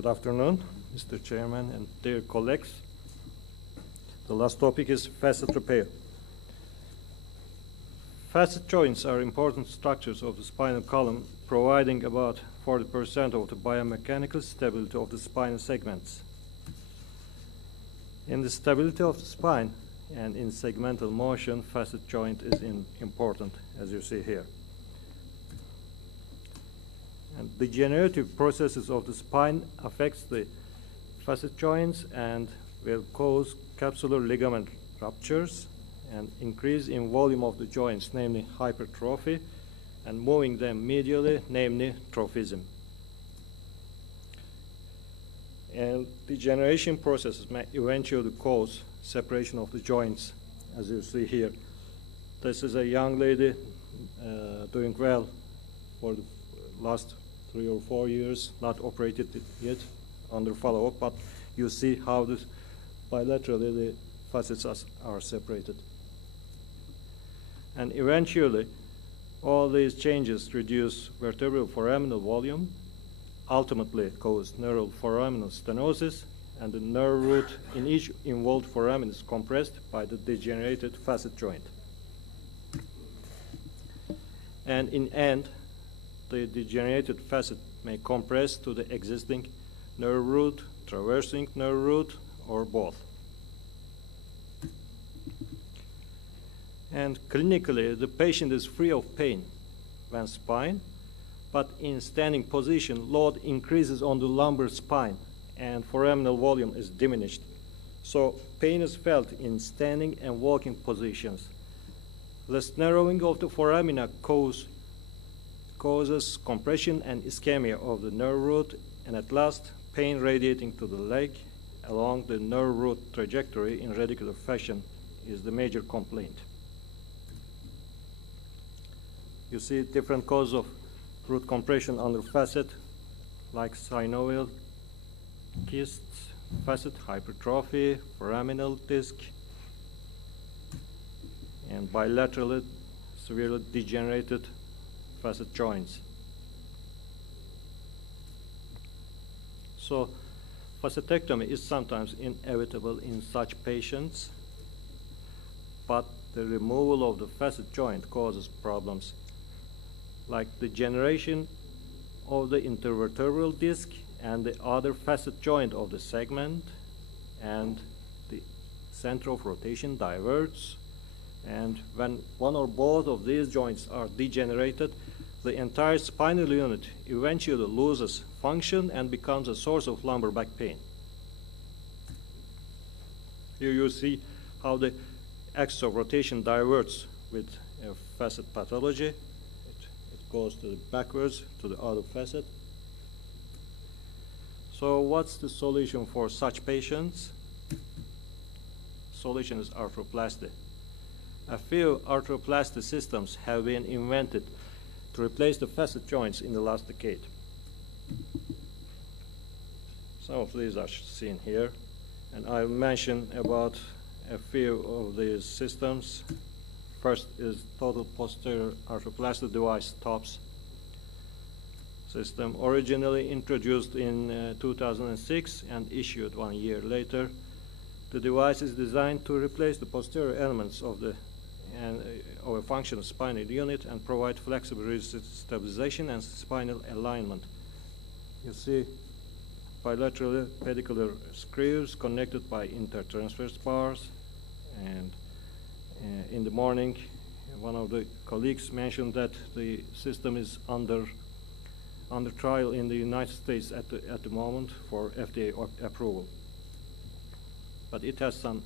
Good afternoon, Mr. Chairman and dear colleagues. The last topic is facet repair. Facet joints are important structures of the spinal column, providing about 40% of the biomechanical stability of the spinal segments. In the stability of the spine and in segmental motion, facet joint is important, as you see here. And degenerative processes of the spine affects the facet joints and will cause capsular ligament ruptures and increase in volume of the joints, namely hypertrophy, and moving them medially, namely trophism. And degeneration processes may eventually cause separation of the joints, as you see here. This is a young lady doing well for the last 3 or 4 years, not operated yet, under follow-up, but you see how this bilaterally the facets are separated. And eventually, all these changes reduce vertebral foraminal volume, ultimately cause neural foraminal stenosis, and the nerve root in each involved foramen is compressed by the degenerated facet joint. And in end, the degenerated facet may compress to the existing nerve root, traversing nerve root, or both. And clinically, the patient is free of pain when spine, but in standing position, load increases on the lumbar spine and foraminal volume is diminished. So pain is felt in standing and walking positions. This narrowing of the foramina causes compression and ischemia of the nerve root, and at last, pain radiating to the leg along the nerve root trajectory in radicular fashion is the major complaint. You see different causes of root compression under facet, like synovial cysts, facet hypertrophy, foraminal disc, and bilaterally severely degenerated facet joints. So facetectomy is sometimes inevitable in such patients, but the removal of the facet joint causes problems like degeneration of the intervertebral disc and the other facet joint of the segment, and the center of rotation diverges, and when one or both of these joints are degenerated, the entire spinal unit eventually loses function and becomes a source of lumbar back pain. Here you see how the axis of rotation diverges with facet pathology. It goes to the backwards to the outer facet. So what's the solution for such patients? Solution is arthroplasty. A few arthroplasty systems have been invented to replace the facet joints in the last decade. Some of these are seen here, and I'll mention about a few of these systems. First is total posterior arthroplasty device TOPS system, originally introduced in 2006 and issued 1 year later. The device is designed to replace the posterior elements of a functional spinal unit and provide flexible stabilization and spinal alignment. You see bilateral pedicular screws connected by intertransverse bars, and in the morning one of the colleagues mentioned that the system is under trial in the United States at the moment for FDA approval. But it has some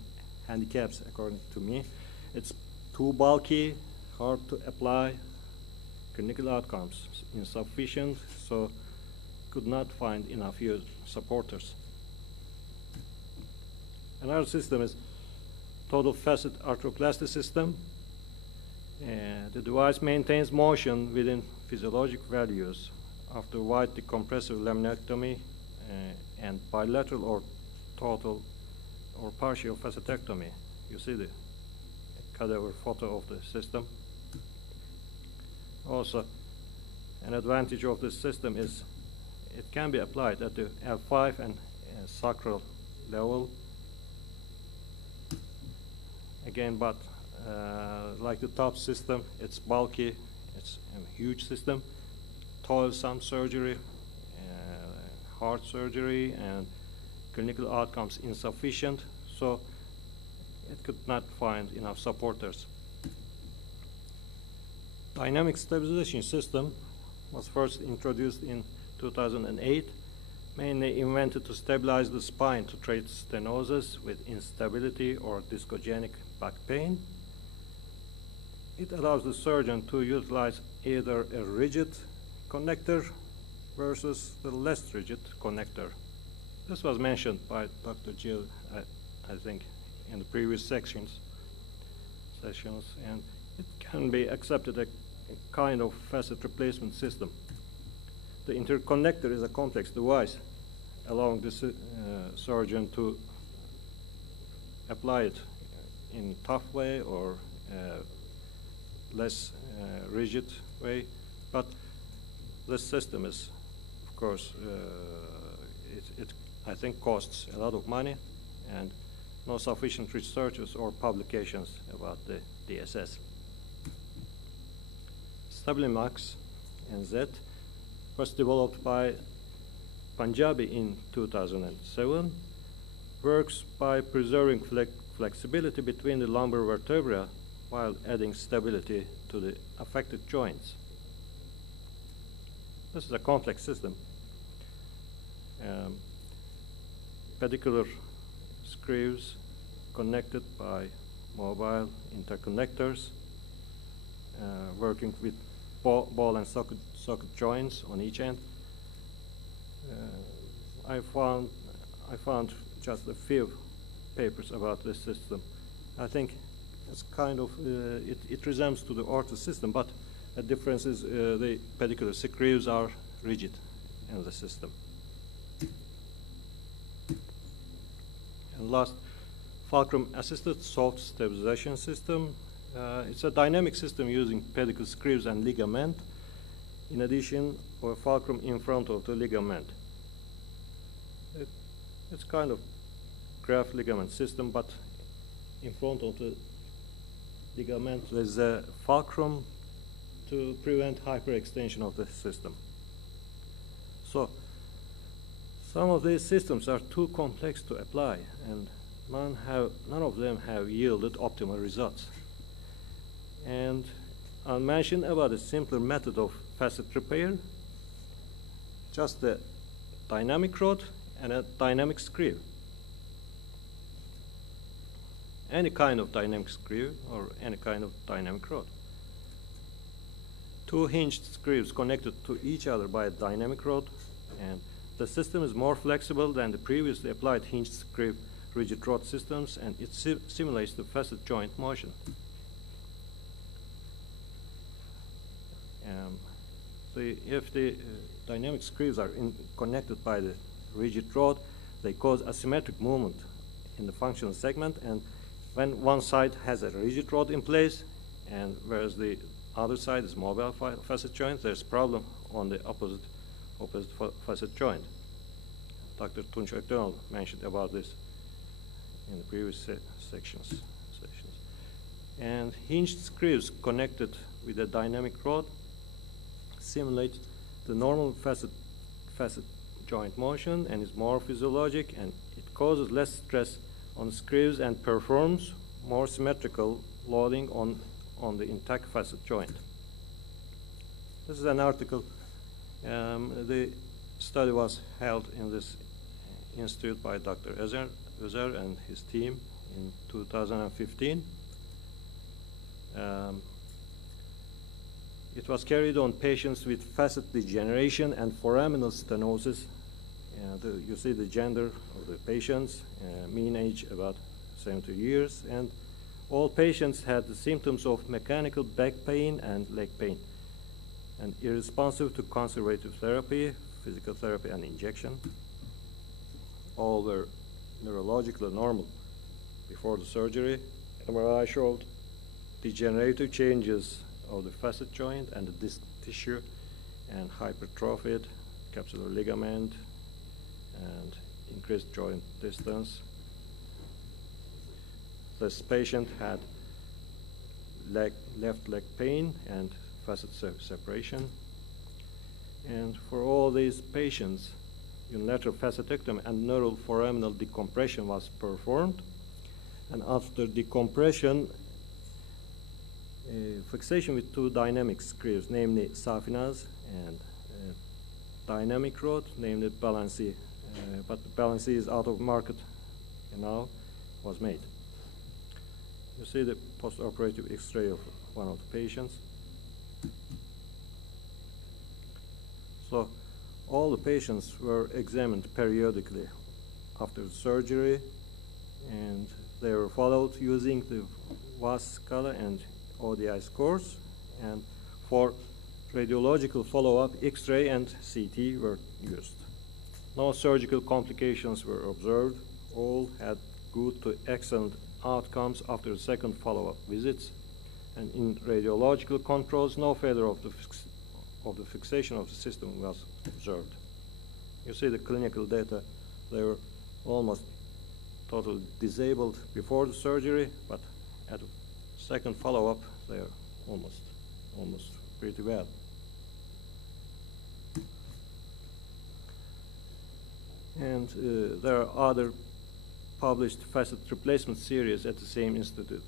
handicaps according to me. It's too bulky, hard to apply, clinical outcomes insufficient, so could not find enough supporters. Another system is total facet arthroplasty system. The device maintains motion within physiologic values after wide decompressive laminectomy and bilateral or total or partial facetectomy. You see the cadaver photo of the system. Also, an advantage of this system is it can be applied at the L5 and sacral level. Again, but like the top system, it's bulky, it's a huge system, toilsome surgery, hard surgery, and clinical outcomes insufficient, so it could not find enough supporters. Dynamic stabilization system was first introduced in 2008, mainly invented to stabilize the spine to treat stenosis with instability or discogenic back pain. It allows the surgeon to utilize either a rigid connector versus the less rigid connector. This was mentioned by Dr. Jill, I think, in the previous sessions, and it can be accepted as a kind of facet replacement system. The interconnector is a complex device allowing the surgeon to apply it in a tough way or less rigid way, but this system is, of course, it I think costs a lot of money, and no sufficient researches or publications about the DSS. Stabilimax NZ was developed by Punjabi in 2007, works by preserving flexibility between the lumbar vertebra while adding stability to the affected joints. This is a complex system. Pedicular screws connected by mobile interconnectors, working with ball and socket joints on each end. I found just a few papers about this system. I think it's kind of it resembles to the ortho system, but the difference is the pedicular screws are rigid in the system. And last, Fulcrum assisted soft stabilization system. It's a dynamic system using pedicle screws and ligament, in addition to a fulcrum in front of the ligament. It's kind of graft ligament system, but in front of the ligament there's a fulcrum to prevent hyperextension of the system. So some of these systems are too complex to apply, and none of them have yielded optimal results. And I'll mention about a simpler method of facet repair, just a dynamic rod and a dynamic screw. Any kind of dynamic screw or any kind of dynamic rod. Two hinged screws connected to each other by a dynamic rod, and the system is more flexible than the previously applied hinged screw rigid rod systems, and it simulates the facet joint motion. If the dynamic screws are connected by the rigid rod, they cause asymmetric movement in the functional segment, and when one side has a rigid rod in place, and whereas the other side is mobile facet joint, there's a problem on the opposite facet joint. Dr. Tunç Öktenol mentioned about this in the previous sections. And hinged screws connected with a dynamic rod simulate the normal facet joint motion and is more physiologic, and it causes less stress on screws and performs more symmetrical loading on the intact facet joint. This is an article. The study was held in this institute by Dr. Özer and his team in 2015. It was carried on patients with facet degeneration and foraminal stenosis. You see the gender of the patients, mean age about 70 years, and all patients had the symptoms of mechanical back pain and leg pain, and irresponsive to conservative therapy, physical therapy, and injection. All were neurologically normal before the surgery. MRI showed degenerative changes of the facet joint and the disc tissue, and hypertrophied capsular ligament and increased joint distance. This patient had left leg pain and facet separation. And for all these patients, unilateral facetectomy and neural foraminal decompression was performed. And after decompression, fixation with two dynamic screws, namely Safinaz, and dynamic rod, named Balancy, but the Balancy is out of market now, was made. You see the post-operative X-ray of one of the patients. So all the patients were examined periodically after the surgery, and they were followed using the FASS scale and ODI scores, and for radiological follow-up, X-ray and CT were used. No surgical complications were observed. All had good to excellent outcomes after the second follow-up visits, and in radiological controls, no failure of the fixation of the system was observed. You see the clinical data, they were almost totally disabled before the surgery, but at the second follow-up, they are almost pretty well. And there are other published facet replacement series at the same institute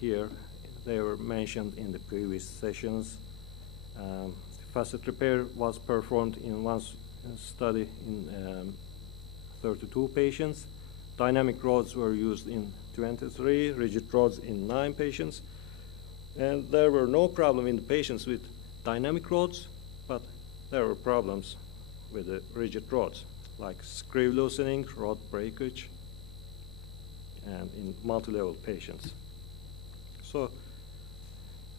here. They were mentioned in the previous sessions. Facet repair was performed in one study in 32 patients. Dynamic rods were used in 23, rigid rods in 9 patients. And there were no problem in the patients with dynamic rods, but there were problems with the rigid rods, like screw loosening, rod breakage, and in multi-level patients. So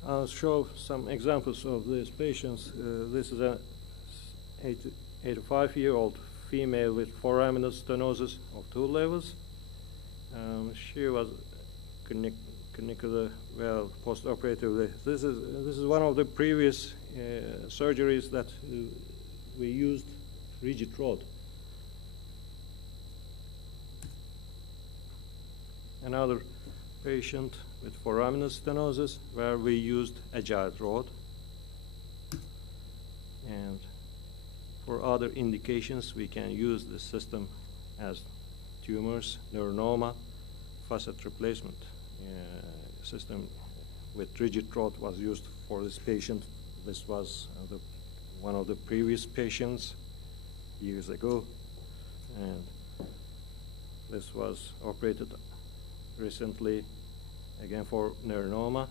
I'll show some examples of these patients. This is a 85-year-old female with foraminal stenosis of 2 levels. She was clinically well post-operatively. This is one of the previous surgeries that we used rigid rod. Another patient with foraminal stenosis where we used agile rod. And for other indications, we can use the system as tumors, neuronoma, facet replacement system with rigid rod was used for this patient. This was one of the previous patients years ago, and this was operated recently again for neuronoma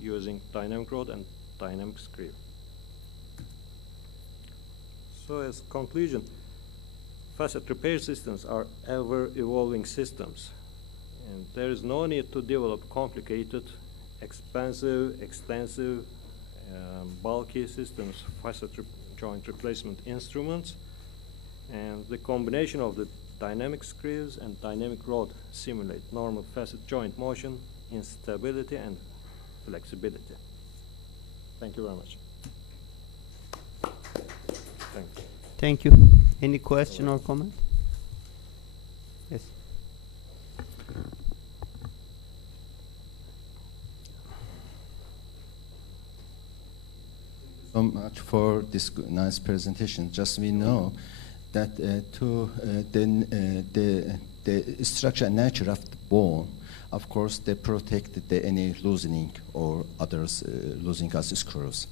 using dynamic rod and dynamic screw. So as conclusion, facet repair systems are ever-evolving systems, and there is no need to develop complicated, expensive, extensive, bulky systems, facet joint replacement instruments, and the combination of the dynamic screws and dynamic rod simulate normal facet joint motion in stability and flexibility. Thank you very much. Thanks. Thank you. Any question or comment? Yes. So much for this nice presentation. Just we know that the structure and nature of the bone, of course, they protect any loosening or others losing us screws.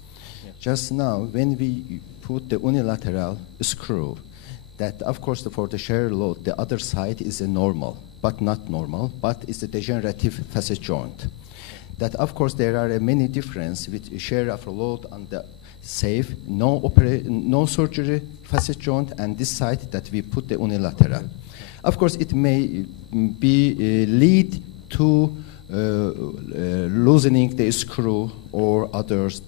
Yeah. Just now, when we put the unilateral screw, that of course for the shear load, the other side is a normal, but not normal, but it's a degenerative facet joint. That of course there are many differences with shear of load on the safe, no surgery facet joint, and this side that we put the unilateral. Of course, it may be lead to loosening the screw or others.